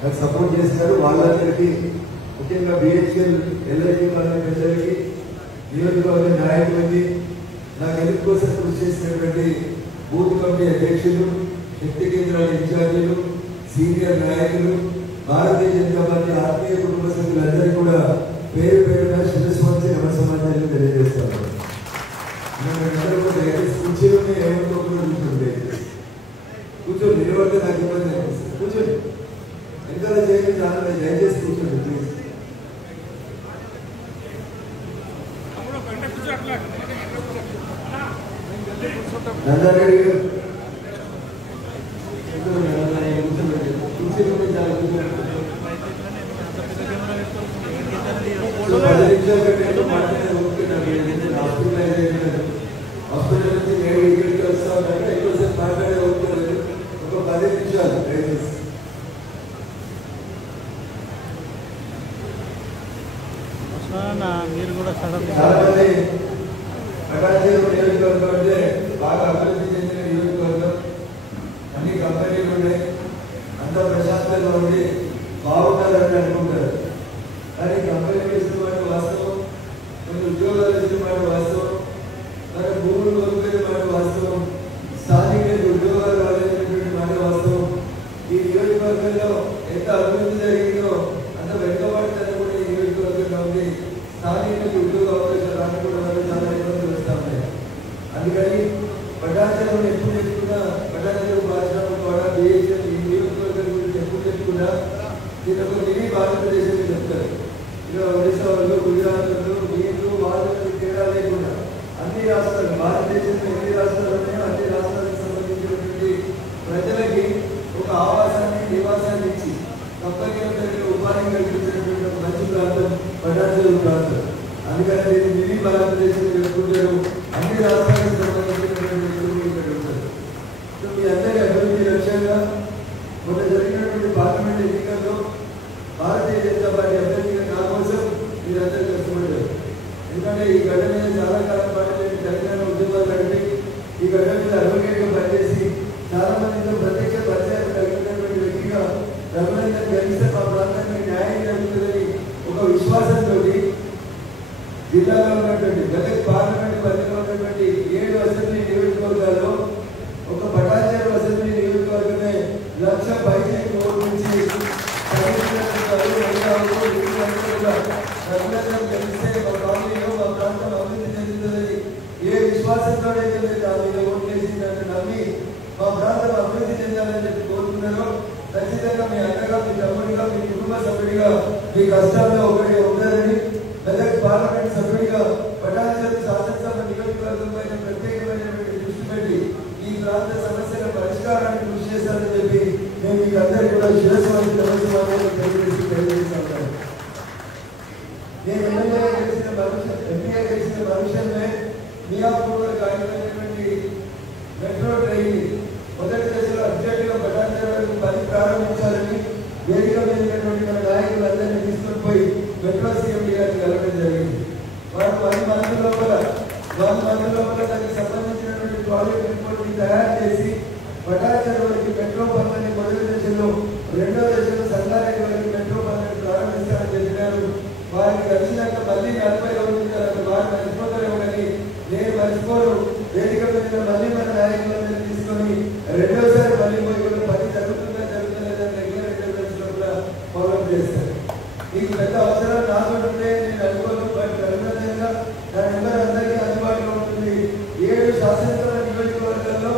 నాకు సపోర్ట్ చేస్తారు. వాళ్ళందరికీ ముఖ్యంగా బిహెచ్ఎల్ ఎల్ఐటి ప్రజలకి, నియోజకవర్గ నాయకులకి, నా గెలుపు కోసం కృషి చేసినటువంటి బూత్ కమిటీ అధ్యక్షులు, శక్తి కేంద్రాల ఇన్ఛార్జీలు, సీనియర్ నాయకులు, భారతీయ జనతా పార్టీ ఆత్మీయ కుటుంబ సభ్యులందరికీ కూడా పేరు పేరున శిరస్సు వంచి నమస్కారాలు తెలియజేస్తాను. కూర్చొని ఏమో కూర్చుంటే కూర్చొని నిలబడితే నాకు ఇబ్బంది అనిపిస్తుంది. కూర్చొని ఎంకరేజ్ చేయండి, చాలా దయచేసి కూర్చోండి ప్లీజ్. నందారెడ్డి గారు హాస్పిటల్ నుంచి నేను ఇక్కడికి వస్తా ఉంటే ఎక్కువసేపు మాట్లాడే అవుతుంది. ఒక 10 నిమిషాలు దయచేసి. చాలా మంది ప్రకాశం నియోజకవర్గం అంటే బాగా అభివృద్ధి చెందిన నియోజకవర్గం, అన్ని కంపెనీలు ఉన్నాయి, అంతా ప్రశాంతంగా ఉండి బాగుంటారని అనుకుంటారు. కానీ కంపెనీలు ఇస్తున్న వాస్తవం, కొన్ని ఉద్యోగాలు ఇస్తున్న వాస్తవం, మన భూములు కొనుక్కునే మాట వాస్తవం, స్థానిక ఉద్యోగాలు రాలేనటువంటి మాట వాస్తవం. ఈ నియోజకవర్గంలో ఎంత అభివృద్ధి జరిగిందో అంత వెనుకబడిన కూడా ఈ నియోజకవర్గంలో ఉంది. స్థానిక ఉద్యోగ అవకాశాలు రాకపోవడం చాలా ఇబ్బందులు వస్తూ ఉన్నాయి. అందుకని పటాచలం ఎప్పుడు చెప్పుకున్నా, పటాచలం భాషలో కూడా బిహెచ్ఎల్ ఈ నియోజకవర్గం గురించి ఎప్పుడు చెప్పుకున్నా దీని ఒక మినీ భారతదేశం చెప్తారు. ఇక ఒడిశా వాళ్ళు, గుజరాత్ వాళ్ళు, వీళ్ళు వాళ్ళకి తేడా లేకుండా అన్ని రాష్ట్రాలు, భారతదేశంలో ఎన్ని రాష్ట్రాలు ఉన్నాయో అన్ని రాష్ట్రాలకు సంబంధించినటువంటి ప్రజలకి ఒక ఆవాసాన్ని, నివాసాన్ని ఇచ్చి తప్పనిసరిగా ఉపాధి కల్పించినటువంటి ఒక మంచి ప్రాంతం పటాచలం ప్రాంతం. అందుకని దీన్ని మినీ భారతదేశం చెప్పుకుంటారు. అన్ని రాష్ట్రాలకు సంబంధించినటువంటి ఇక్కడ ఉంటారు. మీ అందరి అభివృద్ధి లక్ష్యంగా మొన్న జరిగినటువంటి పార్లమెంట్ ఎన్నికల్లో భారతీయ జనతా పార్టీ అభ్యర్థిగా నా కోసం మీరందరూ కష్టపడ్డారు. ఎందుకంటే ఈ గడ్డ మీద చాలా కాలం పాటు నేను తెలంగాణ ఉద్యమాలు నడిపి ఈ గడ్డ మీద అడ్వకేట్గా పనిచేసి చాలా మందితో ప్రత్యక్ష పరిచయం కలిగినటువంటి వ్యక్తిగా రఘునందన్ గెలిస్తే మా ప్రాంతానికి న్యాయం జరుగుతుందని ఒక విశ్వాసంతో జిల్లాలో ఉన్నటువంటి గత పార్లమెంట్ పరిధిలో ఉన్నటువంటి 7 అసెంబ్లీ నియోజకవర్గాల్లో ఒక పటాచలం అసెంబ్లీ నియోజకవర్గమే 1,00,000 పైకి ఓటు నుంచి రఘునందన్ గెలిస్తే మా కాలనీలో మా ప్రాంతం అభివృద్ధి చెందుతుందని ఏ విశ్వాసంతో ఓటు చేసిందంటే నమ్మి మా ప్రాంతం అభివృద్ధి చెందాలని చెప్పి కోరుకున్నారో ఖచ్చితంగా మీ అన్నగా, మీ తమ్ముడిగా, మీ కుటుంబ సభ్యుడిగా మీ కష్టాల్లో ఒకటి ఉండాలని మెదక్ పార్లమెంట్ సభ్యుడిగా పటాచలం శాసనసభ నియోజకవర్గం పైన ప్రత్యేకమైనటువంటి దృష్టి పెట్టి ఈ ప్రాంత సమస్యల పరిష్కారానికి కృషి చేశారని చెప్పి నేను మీకు అందరికీ కూడా శిరస్సు వంచి నమస్కారాలు తెలియజేస్తాను. నేను ఎంపీగా గెలిచిన భవిష్యత్తులో మియాపూర్లో కార్యక్రమైనటువంటి మెట్రో ట్రైన్ మొదటి దశలో అర్జెంటుగా పటాచలం వరకు పని ప్రారంభించాలని వేదిక మీదటువంటి మన నాయకులందరినీ తీసుకొని పోయి మెట్రో సీఎండీ గారికి కలవడం జరిగింది. వారు 1 మంత్ లోపల దానికి సంబంధించినటువంటి ప్రాజెక్ట్ రిపోర్ట్ని తయారు చేసి పటాచలం వరకు మెట్రో పనులని మొదటి దశలో, 2వ దశలో సంగారెడ్డి వరకు మెట్రో పనులను ప్రారంభిస్తారని చెప్పినారు. వారికి కలిసినాక మళ్ళీ 40 రోజులు వారు మర్చిపోతారేమో కానీ నేను మర్చిపోరు. వేదిక మీద మళ్ళీ మన నాయకులందరినీ తీసుకొని 2వసారి మళ్ళీ పోయి కూడా పని జరుగుతుందా జరుగుతుందని రెగ్యులర్ ఇంటర్వ్యూస్లో కూడా ఫాలోఅప్ చేస్తారు. మీకు పెద్ద అవసరం నాకు ఉంటే నేను అనుకోను, బట్ రఘునందన్గా నా నెంబర్ అందరికీ అందుబాటులో ఉంటుంది. 7 శాసనసభ నియోజకవర్గాల్లో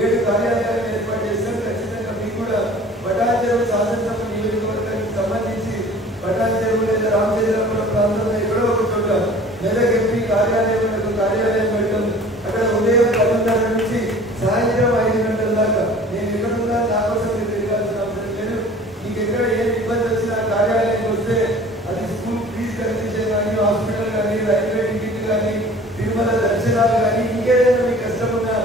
7 కార్యాలయాలను ఏర్పాటు చేస్తాం. ఖచ్చితంగా మీకు కూడా పటాచలం శాసనసభ నియోజకవర్గానికి సంబంధించి పటాచలం లేదా రామచంద్రపురం ప్రాంతంలో ఎక్కడో ఒక చోట మెదక్ ఎంపీ కార్యాలయం పెట్టడం, అక్కడ ఉదయం 10:30 నుంచి సాయంత్రం 5 గంటల దాకా నేను ఎక్కడున్నా నా కోసం మీరు వెళ్ళాల్సిన అవసరం లేదు. మీకు ఎక్కడ ఏ ఇబ్బంది వచ్చినా కార్యాలయానికి వస్తే అది స్కూల్ ఫీజు కల్పించే కానీ, హాస్పిటల్ కానీ, రైల్వే టికెట్ కానీ, తిరుమల దర్శనాలు కానీ, ఇంకేదైనా మీకు కష్టం ఉన్నా,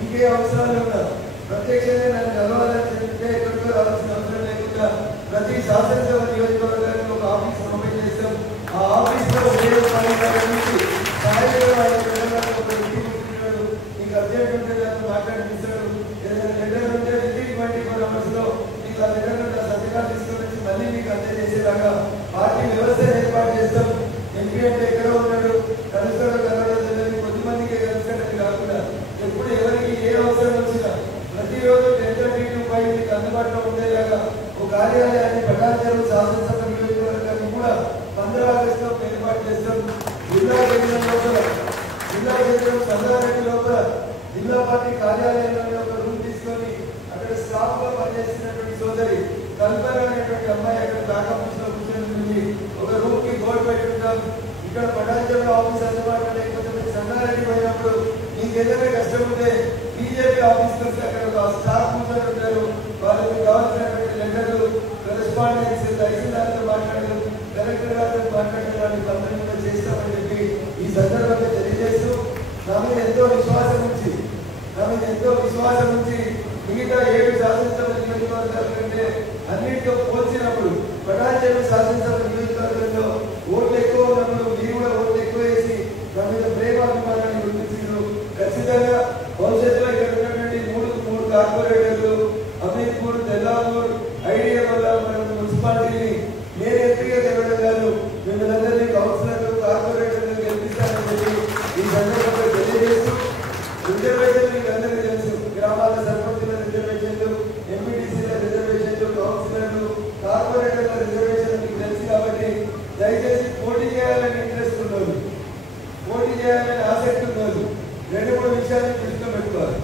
ఇంకే అవసరాలు ఉన్నా ప్రత్యక్షంగా నన్ను కలవాలని చెప్తే ఎక్కడికో రావాల్సిన అవసరం లేకుండా ప్రతి శాసనసభ నియోజకవర్గానికి ఒక ఆఫీస్ ఓపెన్ చేస్తాం. ఆ ఆఫీస్లో ఉదయం 10 నుంచి సాయంత్రం 5 గంటల ఒక వ్యక్తి కూర్చున్నాడు. మీకు అర్జెంట్ ఉంటే దాన్ని మాట్లాడిపిస్తాడు. ఏదైనా లెటర్ ఉంటే 24 hours లో మీకు ఆ లెటర్ సంతకాలు తీసుకొని సమావేశాన్ని ఏర్పాటు చేస్తాం. ఎంపీ అంటే ఎక్కడ ఉన్నాడు, కలుస్తాడో కలవడం కొద్దిమందికి కలుస్తాడని కాకుండా ఎప్పుడు ఎవరికి ఏ అవసరం వచ్చినా ప్రతిరోజు 10:30 to 5 మీకు అందుబాటులో ఉండేలాగా ఒక కార్యాలయాన్ని పటాన్చెరు శాసనసభ నియోజకవర్గాన్ని కూడా 15 ఆగస్టులో ఏర్పాటు చేస్తాం. జిల్లా కేంద్రం లోపల జిల్లా కేంద్రం సంగారెడ్డి లోపల జిల్లా పార్టీ కార్యాలయంలో ఒక రూమ్ తీసుకొని అక్కడ స్టాఫ్ గా పనిచేస్తున్నటువంటి సోదరి కల్పన అనేటువంటి అమ్మాయి అక్కడ బ్యాకప్ లో కూర్చొని ఒక రూమ్ కి బోర్డు పెట్టుకుంటాం. ఇక్కడ పటాన్చెరు ఆఫీస్ అందుబాటులో లేకపోతే మీరు సంగారెడ్డి పోయినప్పుడు మీకు ఏదైనా కష్టం ఉంటే బీజేపీ ఆఫీసర్స్ అక్కడ ఒక స్టాఫ్ కూర్చొని ఉంటారు. వాళ్ళకి కావాల్సినటువంటి లెటర్లు కరెస్పాండెన్స్ తహసీల్దార్తో మాట్లాడడం కలెక్టర్ గారితో మాట్లాడడం పనులు చేస్తామని చెప్పి ఈ సందర్భంగా తెలియజేస్తూ నా మీద ఎంతో విశ్వాసం ఉంచి మిగతా 7 శాసనసభ నియోజకవర్గాల కంటే అన్నింటితో పోల్చినప్పుడు పటాన్చెరు శాసనసభ నియోజకవర్గంలో ఓట్లు ఎక్కువ ఉన్నప్పుడు మీరు కూడా ఓట్లు ఎక్కువ వేసి నా మీద ప్రేమ అభిమానాన్ని గుర్తించారు. ఖచ్చితంగా భవిష్యత్తులో ఇక్కడ ఉన్నటువంటి 3 కార్పొరేటర్లు అమీర్పూర్, తెల్లాపూర్, ఐడియా వల్ల మన మున్సిపాలిటీని నేను ఎంపీగా గెలవడం కాదు, మిమ్మల్ని కౌన్సిలర్లు కార్పొరేటర్లు గెలిపిస్తానని చెప్పి ఈ సందర్భంగా తెలియజేస్తూ రిజర్వేషన్ మీకు అందరికీ తెలుసు. గ్రామాల సర్పంచుల రిజర్వేషన్లు, ఎంపీటీసీల రిజర్వేషన్లు, కౌన్సిలర్లు, కార్పొరేటర్ల రిజర్వేషన్లు మీకు తెలుసు. కాబట్టి దయచేసి పోటీ చేయాలని ఇంట్రెస్ట్ ఉన్నది, పోటీ చేయాలని ఆసక్తి ఉన్నది 2-3 విషయాలు దృష్టిలో పెట్టుకోవాలి.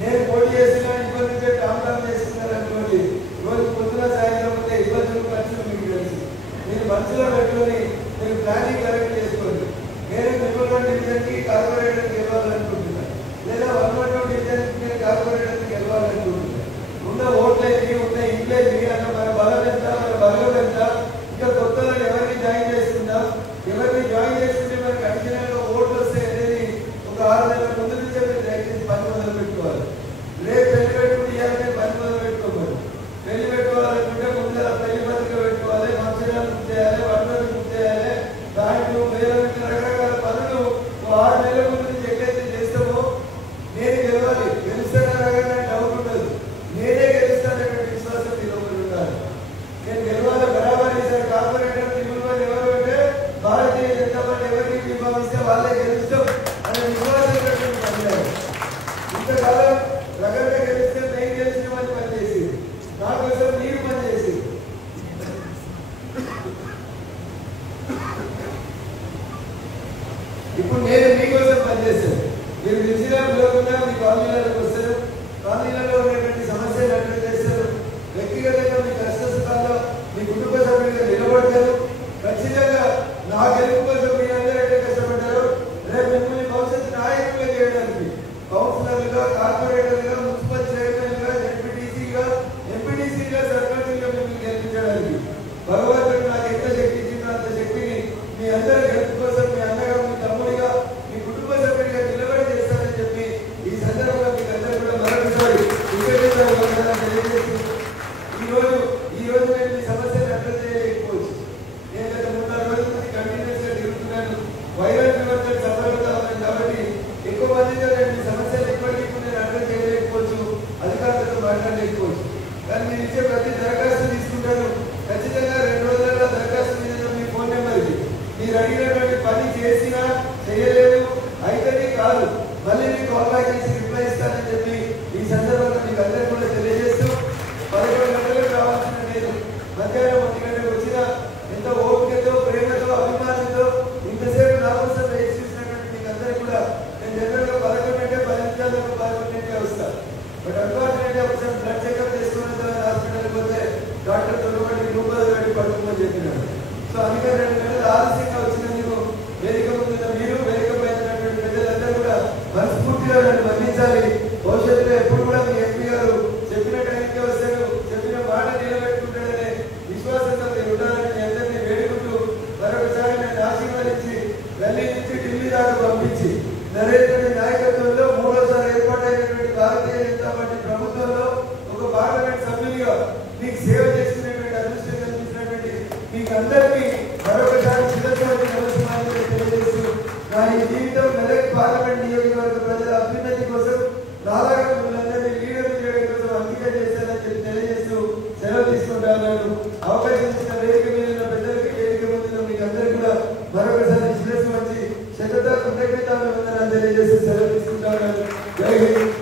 నేను పోటీ చేస్తున్నా ఇబ్బంది నుంచే టామ్ చేస్తున్నారు అనుకోండి, రోజు పొద్దున సాయంత్రం ఉంటే ఇబ్బందులు ఖర్చులు మీకు తెలుసు. మీరు మనసులో పెట్టుకొని మీరు ప్లానింగ్ కరెక్ట్ చేసుకోండి. నేను మిమ్మల్ని డివిజన్కి కార్పొరేటర్కి గెలవాలనుకుంటున్నాను, లేదా 112 డివిజన్కి కార్పొరేటర్కి గెలవాలనుకుంటున్నాను. ఉన్న ఓట్లేమి, ఉన్న ఇంట్లేమి, అన్న మన బలం ఎంత, మన బలం ఎంత, ఇంకా కొత్తలో ఎవరిని జాయిన్ చేసుకుందాం, ఎవరిని జాయిన్ చేసుకుంటే మనకి అడిషనల్గా ఓట్లు వస్తాయి అనేది ఒక 6 నెలల ముందు నుంచే మీరు దయచేసి పని మొదలు పెట్టుకోవాలి. రేపు పెళ్లి పెట్టుకుంటే ఇవ్వాలంటే పని మొదలు పెట్టుకోవాలి. పెళ్లి పెట్టుకోవాలనుకుంటే ముందర పెళ్లి పత్రిక పెట్టుకోవాలి, ఫంక్షన్ బుక్ చేయాలి, వంటలు బుక్ చేయాలి, దాంట్లో రకరకాల పనులు 6 నెలల ముందు నుంచి ఎక్కడైతే చేస్తామో నేను గెలవాలి, గెలుస్తానని డౌట్ ఉండదు, నేనే గెలుస్తానటువంటి విశ్వాసం మీరు ఉండాలి. నేను గెలవాలి బరాబర్ ఈసారి కార్పొరేటర్ తిరుగుబాటు ఎవరు అంటే భారతీయ జనతా పార్టీ ఎవరికి విభావిస్తే వాళ్ళే గెలుస్తాం అనే విశ్వాసం పనిచేయాలి. ఇంతకాలం రకంగా గెలిస్తే నేను గెలిచిన వాళ్ళు పనిచేసి నా కోసం మీరు పనిచేసి ఇప్పుడు నేను మీకోసం పనిచేశాను. మీరు తెలిసినా పిలవకుండా మీ కాలనీలకు వస్తారు, కాలనీలలో ఉన్నటువంటి సమస్యలు అడ్రస్ చేస్తారు, వ్యక్తిగతంగా మీ కష్ట సుఖాల్లో మీ కుటుంబ సభ్యులుగా నిలబడతారు. ఖచ్చితంగా నా గెలుపు కోసం మీ అందరూ ఎట్లా కష్టపడ్డారు, రేపు మిమ్మల్ని భవిష్యత్తు నాయకులుగా చేయడానికి కౌన్సిలర్లుగా, కార్పొరేటర్లుగా, మున్సిపల్ చైర్మన్గా, జెడ్పీటీసీగా, ఎంపీటీసీగా, సర్పంచ్గా మిమ్మల్ని గెలిపించడానికి భగవంతుడు నాకు ఎంత శక్తి ఇచ్చిందో అంత శక్తిని మీ అందరి గెలుపు కోసం మీ అన్నగా, మీ తమ్ముడిగా, మీ కుటుంబ సభ్యుడిగా నిలబడి చేస్తానని చెప్పి ఈ సందర్భంగా మీకు అందరూ కూడా మరొకసారి తెలియజేస్తూ ఈ రోజు నేను మీ సమస్యను అడ్రస్ చేయలేకపోవచ్చు. నేను గత 3-4 రోజుల నుంచి కంటిన్యూస్ గా తిరుగుతున్నాను, వైరల్ ఫీవర్తో సఫర్ అవుతా ఉన్నాను. కాబట్టి ఎక్కువ మందితో నేను మీ సమస్యలు ఇప్పటికీ నేను అడ్రస్ చేయలేకపోవచ్చు, అధికారులతో మాట్లాడలేకపోవచ్చు. కానీ మీరు ఇచ్చే ప్రతి దరఖాస్తు తీసుకుంటాను. ఖచ్చితంగా 2 రోజులలో దరఖాస్తు మీద మీ ఫోన్ నెంబర్కి మీరు అడిగినటువంటి పని చేసినా చేయలేదు అయితేనే కాదు, మళ్ళీ మీకు కాల్ బ్యాక్ చేసి రిప్లై ఇస్తానని చెప్పి ఈ సందర్భంగా మీకు అందరూ కూడా తెలియజేస్తూ 11 గంటలకు రావాల్సిన నేను మధ్యాహ్నం 1 గంటలకు వచ్చిన ఎంతో ఓపికతో, ప్రేమతో, అభిమానంతో ఇంతసేపు నా కోసం వేచి చూసినటువంటి మీకు అందరికీ కూడా నేను జనరల్గా 11 గంటే 10 నిమిషాలకు 11 గంటకే వస్తాను. బట్ అన్ఫార్చునేట్లీ ఒకసారి బ్లడ్ చెకప్ చేసుకున్న తర్వాత హాస్పిటల్కి పోతే డాక్టర్ తొలగబడి రూపాయలు కట్టి పడుతుందని చెప్పినాడు. సో అందుకని 2 గంటలు ఆలస్యంగా వచ్చినందుకు వేదిక ముందున్న మీరు, వేదిక పైనటువంటి ప్రజలందరూ కూడా మనస్ఫూర్తిగా నన్ను మన్నించాలి. భవిష్యత్తులో ఎప్పుడు కూడా మీ ఎంపీ గారు చెప్పిన టైంకే వస్తాడు, చెప్పిన మాట నిలబెట్టుకుంటాడనే విశ్వాసంతో మీరు ఉండాలని మీ అందరినీ వేడుకుంటూ మరొకసారి నన్ను ఆశీర్వదించి ఢిల్లీ నుంచి ఢిల్లీ దాకా పంపించి నరేంద్ర మోడీ నాయకత్వంలో 3వసారి ఏర్పాటైనటువంటి భారతీయ జనతా పార్టీ ప్రభుత్వంలో ఒక పార్లమెంట్ సభ్యునిగా మీకు సేవ చేసుకునేటువంటి అదృష్టం కల్పించినటువంటి మీకు అందరికీ మరొకసారి శిరస్సు నమస్కారాలు తెలియజేస్తూ నా ఈ జీవితం మెదక్ పార్లమెంట్ నియోజకవర్గ ప్రజల అభ్యున్నతి కోసం నాలాగా మిమ్మల్ని లీడర్ చేయడం కోసం అంకితం చేశారని చెప్పి తెలియజేస్తూ సెలవు తీసుకుంటాను. అవకాశం ఇచ్చిన వేదిక మీద పెద్దలకి, వేదిక ముందు జై హింద్.